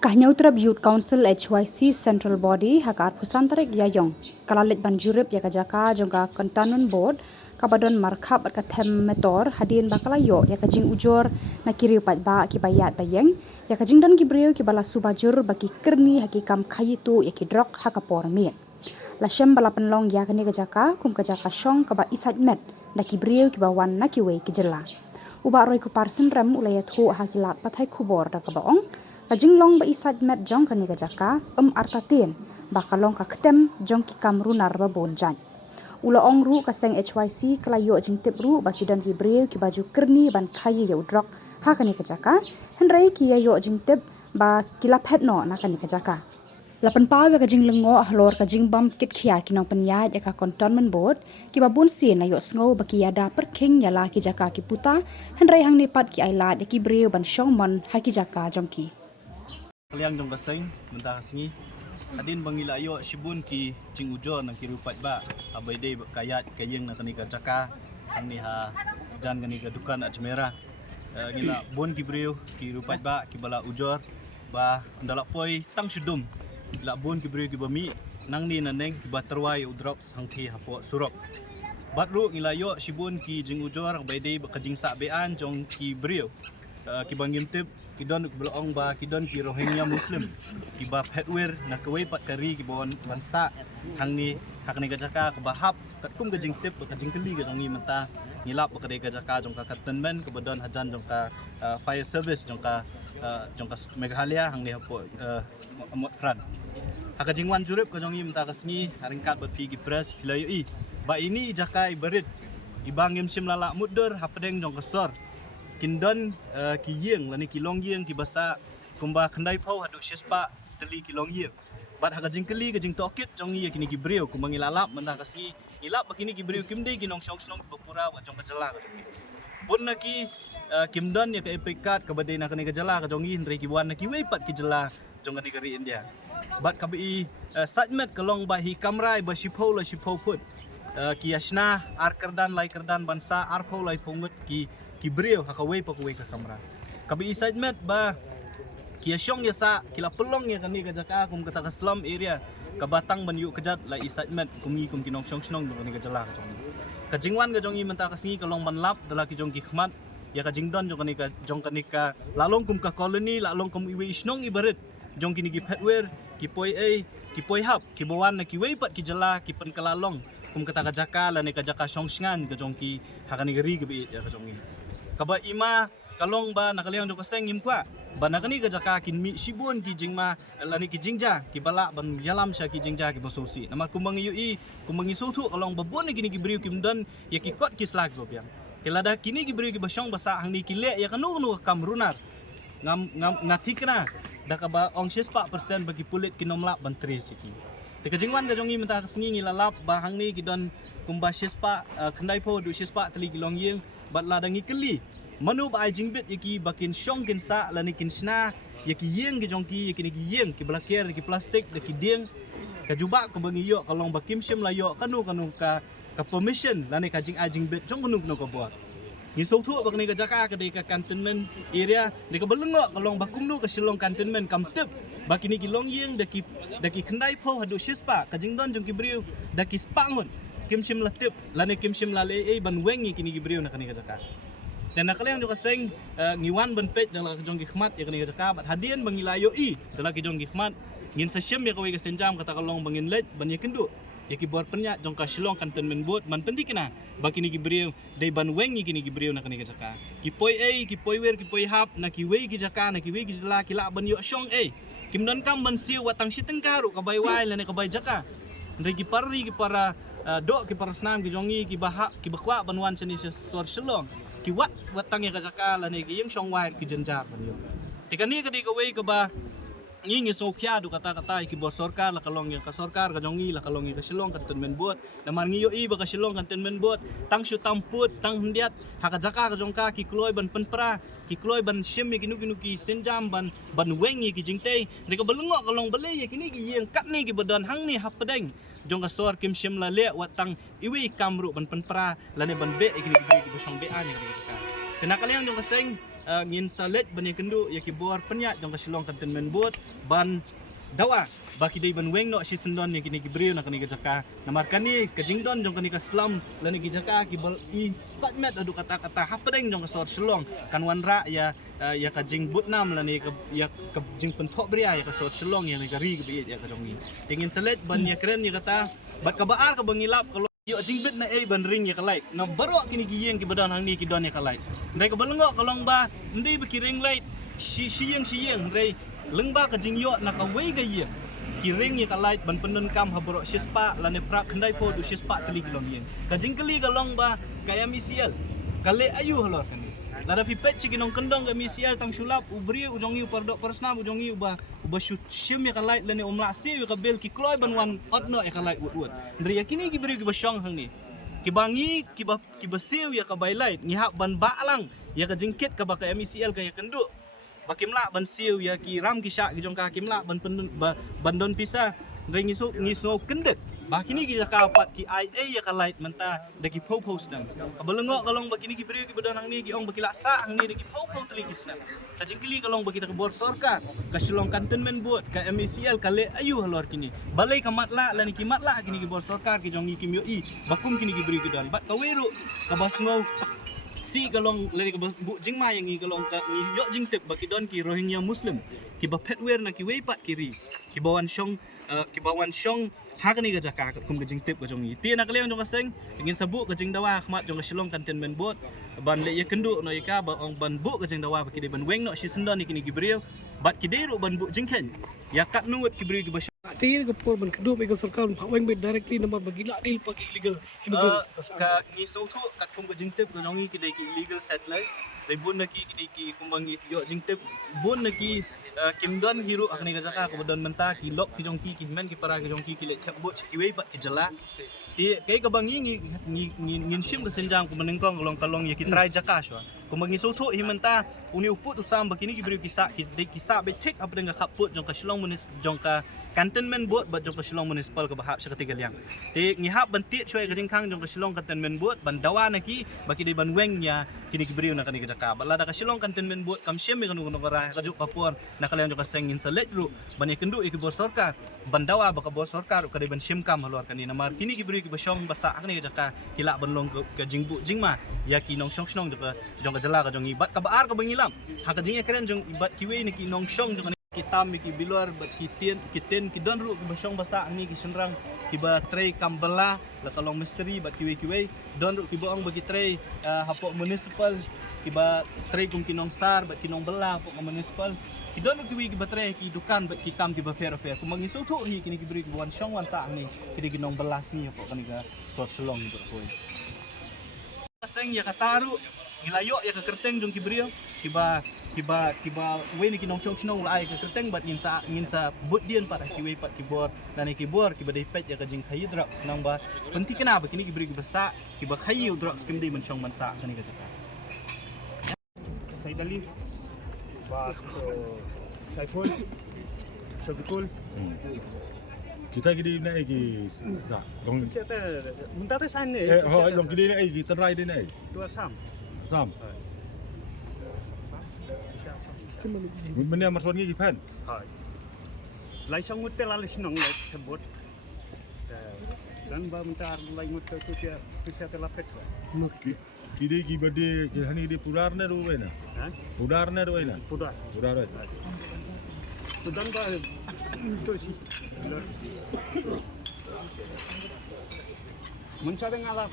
Kahnyau Trab Youth Council HYC Central Body hakar pusantarik yayong kalalit banjurip ya kajaka jongka Cantonment Board kabadon markap berkatem metor hadin bakalayo ya kajing ujor na kiriu patba ki bayat bayeng ya kajing dan kibriu ki bala subajur bagi kerni hakikam kayitu ya kidrok hakapor miet lasem bala penlong ya kani kajaka kum kajaka syong kaba isat met na kibriu ki bawan na kiwe kijela uba roy ku parsen rem ulayat hu hakilat patai kubor da kabaong kajing long ba isad met jong kani kajaka artatin bakalong ka ketem jong ki kamrunar ba bonjan ula ong ru kaseng HYC kelayo jing tip ru baki dan kibreu ki baju kerni ban kayi ya udrok ha kani kajaka henrai ki ya jing tip ba kilap het no na kani kajaka lapan paw ya kajing lengo ahlor kajing bam kit khia kinong panyat ya ka Cantonment Board ki babun sin na yo sngo baki yada perking ya la ki jaka ki puta henrai hang nipat ki ailat ya kibreu ban shongmon ha ki jaka jongki kaliang jong kaseng mentah singi adin bangila ayo sibun ki jing ujo nang ki rupat ba abai dei kayat kayeng na kani ka jaka ani ha jan kani ka dukan ajmera ngila bon ki breu ki rupat ba ki bala ujor ba ndalak poi tang sudum la bon ki breu ki bami nang ni naneng ki baterwai udrop sangki hapo surok batru ngila ayo sibun ki jing ujor abai dei ka jing sa bean jong ki breu ki bangim tip kidon belong ba kidon ki Rohingya Muslim ki ba petwer na kawai pat kari ki bon bansa hang ni hak ni gajaka ka bahap kum ka jing tip ka jing keli ka jong ni menta ngilap ka de gajaka jong ka Cantonment ka badon hajan jong ka fire service jong ka Meghalaya hang ni hapo amot kran hak jing wan jurip ka jong ni menta ka sngi haringkat bat pi ki press pilayo i ba ini jakai berit ibangim sim lala mudur hapdeng jong ka sor kindon ki yeng lani ki long yeng ki basa kumba khandai phau hadu shispa teli ki long yeng bat haga jingkeli ke jing tokit jongi kini ki breu kumba ngilalap mentah kasi ngilap bakini ki breu kimdei ki nong song snong pura wa jong kajala pun naki kimdon ya ke epikat ka badai na kani kajala ka jongi ndre ki wan naki weipat ki jala jong kani kari India bat kabi sajmet kalong ba hi kamrai ba shipho la shipho put ki yashna arkardan lai kardan bansa arpho lai phongut ki breu hakawai pakawai ka kamera kabi isajmet ba kiasyong ya sa kila pelong ya kani ka jaka kum kata ka slum area ka batang ban yu kejat la isajmet kumngi kum kinong syong snong do kani ka jala ka jongi ka jingwan ka jongi menta ka singi kalong ban lap dala ki jongki khmat ya ka jingdon jong kani ka lalong kum ka colony lalong kum iwi snong ibarit jong kini ki petwer ki poi a ki poi hap ki bawan na ki weipat ki jala ki pen kalalong kum kata ka jaka la ne ka jaka syong sngan ka jongki hakani gari ka bi ya ka jongi kaba ima kalong ba nakaliang do kaseng imkwa ba nakani ka jaka kin mi sibun ki jingma lani ki jingja ki bala ban yalam sya ki jingja ki bososi nama kumbangi ui kumbangi sotu kalong babon gini ki briu kim don ya ki kot ki slag go piang kelada kini ki briu ki basyong basa hang ni ki le ya kanu kamrunar ngam ngatikna da ka ba ong 6% bagi pulit ki nomlap ban tri siki te ka jingwan ka jongi mentah kesengi ngilalap ba hang ni ki don kumba 6% kendai po du 6% teli ki long yeng bat ladangi keli manu ba jingbit yaki bakin syong kin sa lani kin sna yaki yeng ki jongki yaki ki yeng ki blaker ki plastik de ki ding ka juba ko bangi yo kalong bakim sim la yo kanu ka permission lani ka jing jingbit jong kanu ko buat ni sotu bakni ka jaka ka de ka Cantonment area de ka belengo kalong bakum nu ka silong Cantonment kam tip bakini ki long yeng de ki khandai pho hadu shispa ka jingdon jong ki briu de ki spangun kim sim la tip lani kim sim la le ban wengi kini ki briu na kani ka jaka dan nakaliang juga seng ngiwan ban pet dalam kejong khmat ya kani ka jaka bat hadian bangilayo i dalam kejong khmat ngin sa sim ya kawai ka senjam kata kalong bangin let ban ya kendu ya ki bor penya jong ka silong Cantonment Board man pendikina bakini ki briu dai ban wengi kini ki briu na kani ka jaka ki poi a ki poi wer ki poi hap na ki wei ki jaka na ki wei ki jala ki la ban yo syong kim don kam ban siu watang sitengkaru ka bai wai la ne ka bai jaka ndai ki parri ki para dok ki para snam ki jongi ki bahak ki bakwa banwan seni suar selong ki watang ya kajaka la ne ki yang song wai ki jenjar ban yo tikani ka di ka wei ka ba ngi sokya du kata ki bor sorkar la kalong ya ka sorkar ka jongi la kalong ya ka silong Cantonment Board namar ngi yo i ba ka silong Cantonment Board tang shu tamput tang hundiat haka jaka ka jongka ki kloy ban penpra ki kloy ban sim ki nu ki senjam ban wengi ki jingte re ka belungo kalong bale ya kini ki yang kat ni ki badan hang ni hapdeng jong ka sor kim sim la le watang iwi kamru ban penpra la ne ban be kini ki bosong be an ya ka kena kalian jong ka seng ngin salet ban kendu ya ki bor penyat jong ka silong kantonmen bot ban dawa baki dei ban weng no si sendon ni kini gibriu nak ni jaka namar kani ka jingdon jong kani ka slam lan ki jaka ki bal I satmet adu kata-kata hapdeng jong ka sor silong kan wanra ya ka jing butnam lan ni ka ya ka jing pentok bria ya ka sor silong ya ni ka ri ka bi ya ka jong ni tingin salet ban ya keren ni kata bat ka baar ka bangilap kalau yo jing bit na ban ring ya ka light na baro kini giyeng ki badan hang ni ki don ya ka light ndai ka balengo kalong ba ndai ba ki ring light siyeng ndai lengba ka jing yo na ka wei ga ye ki ring ye ka light ban penun kam habro sispa lane prak khandai po du sispa teli kilong yen ka jing kali ga long ba kaya misial kale ayu halor kan lara fi pet chikinong kendong ga misial tang sulap ubri ujong yu pardok persna ujong yu ba shut shim ye ka light lane umla si ye ka bel ki kloy ban wan otno ye ka light wut ndri yakini ki bri ki ba shong hang ni ki bangi ki ba siu ye ka bai light ngi hak ban ba lang ye ka jingkit ka ba ka misial ka ye kendu bakimla ban siu ya ki ram ki syak ki jong ka kimla ban bandon pisa ring ngiso kendet bakini ki jaka pat ki ai ya ka light menta de ki post dan abelengo kalong bakini ki beri ki badan ni ki ong bakila sa ang ni de ki post teli kisna ka jingkili kalong bakita ka bor sorka ka silong kantonmen buat ka MECL kale ayu halor kini balai ka matla lan ki matla kini ki bor sorka ki jong ki mioi bakum kini ki beri ki dan bat ka weru ka basngau si kalong lari ke bu jingma yang i kalong ka ni yo jing tep baki don ki Rohingya Muslim ki ba petwer na ki wei pat kiri ki bawan shong hakni ga jaka kum ga jing tep ga jong i ti na kaleng jong ka seng ingin sabu ga jing dawa khmat jong ka silong kantonmen bot ban le ye kendu no ika ba ong ban bu ga jing dawa baki de ban weng no si sendon ni kini gibriu bat ki deru ban bu jingken ya kat nuwet ki bri ga Akhirnya ke por ban kedua bagi sarkar phawang be directly number bagila deal pagi illegal immigrants ka ngiso thu kat kum ka jingtep ka nongi ki ki illegal settlers dai bun na ki kumbangi yo jingtep bun na ki kimdon hiru akni ka jaka ko don menta ki lok ki jong ki men ki para ki jong ki le thap bo ki wei bat ki jala ti kai ka bangi ngin sim ka senjang ko menengkong kalong ya ki try jaka shwa kumbangi so thu himenta uni uput usam bakini ki bri ki sa be tek apa dengan kaput jong ka silong munis jong ka kantonmen buat bat jong ka silong municipal ka bahap sa katigal yang ti ngihap banti choi ka jingkang jong ka silong kantonmen buat ban dawa na ki baki de ban weng ya kini ki bri na kani ka jaka bala da ka silong kantonmen buat kam sim kan no ka juk ka pon na kalen jong ka sengin sa letru ban ye kendu ki bor sorkar ban dawa baka bor sorkar ka de ban sim kam halor kani na mar kini ki bri ki basong basa akni ka jaka kila ban long ka jingbu jingma ya ki nong song jong ka jala ka jong ibat ka baar ka bangilam ha ka jing keren jong ibat ki wei ni ki nong song jong kitam ki biluar ki ten ki don ru ki basong basa ni ki senrang ki ba tray kambela la kalong misteri bat ki wei don ru ki boong bagi tray hapok municipal ki ba tray kum ki nong sar bat ki nong bela hapok municipal ki don ru ki wei ki ba tray ki dukan bat ki kam ki ba fair ku mangi so thu ni kini ki beri wan song wan sa ni ki nong bela sini hapok kani ga sort selong ni ko seng ya kataru ngilayo ya ka kerteng jong ki beri kiba we ni kinong song lai ka kerteng bat ngin sa but dien pat ki we pat keyboard dan ki bor kiba dei pet ya ka jing khayi drugs nang ba penting kena ba kini gibri basa kiba khayi drugs kim dei man song man sa kani ka jaka Saya dali bat Saiful Sabikul Kita gidi na gi sa long Siapa Munta tu sana long gidi na gi tanrai din ai Dua sam sam Mene amar son gi pen Hai Lai sang mutel ala sinong lai tebut Dan ba munta lai mutel tu dia bisa telapet Kidi gi bade ki hani di purar na ro na Ha purar na ro na Pudah purar Tu dan ba tu si Mencari ngalah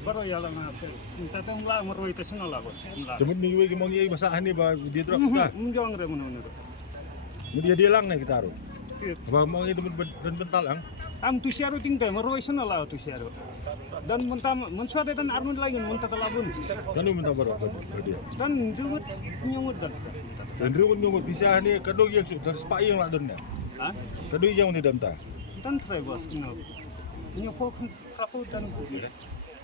baru ya lah nak. Kita tu mula merui tu sana lah bos. temen ni we gi mong gi basa hani ba di drop ta Menjauh dari mana. dia lang na kita ro ba mong gi temen bental ang Am tu siaru tinggal merui sana lah tu siaru. Dan mensuat dan arun lagi mentah telabun. kanu minta baro dia Dan jumut nyumut dan. dan ru nyung bisa ni kadu yang su dar spa yang la don na Ah, kadu yang ni damta dan try bos kenal. Nyopok kapu dan.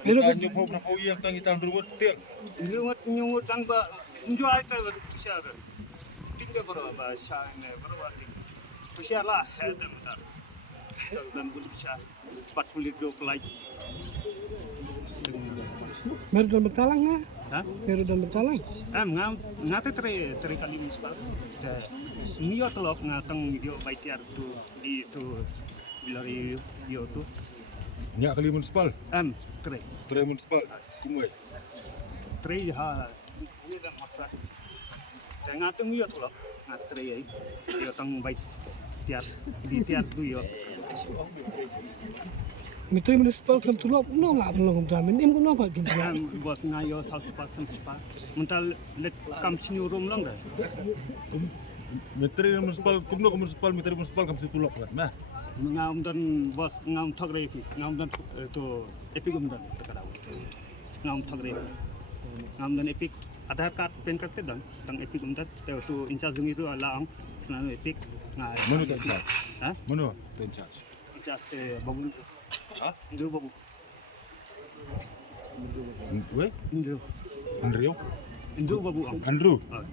Nyo po na po yang tang itam ru te Nyumut dan ba menjual itu tu siaru. Tinggal baru ba sah ini baru arti. Tu siaru lah dan bentar. Dan boleh bisa 40 lagi. Meron bentalang nga Ha? Pero dan bertalang. Ngate tre kali municipal. Nio telok ngatang video baitiar tu di tu bilari yo tu. Nyak kali municipal, Tre. Tere municipal, kumai. Tre ha ini dan maksud. Jangan ngatang yo telok ngat tre ai. Yo tang bait tiar di tiar tu yo. Mitri municipal kan tulok no lah belum jamin em kuno apa gitu. Bos ngayo salsepasan cepat. Mental let kam sini room lang dah. Menteri municipal, kumno ke municipal, menteri municipal kam situlok kan. Nah, Ngam dan bos ngam thak repi. Ngam dan tu epi gum dan tekaraw. Ngam thak repi. Ngam dan epi Aadhaar card, pen card te dan tang epi gum dan tu insa zungi tu ala ang senang epi ngai. mana tak charge? Ha? Mana tak charge? Insa te babu. Ha? Indro babu. Weh, Indro. Andrew, Indro babu ang. Andrew, Ah.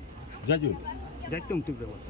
Jaju. Jatuh tu bos.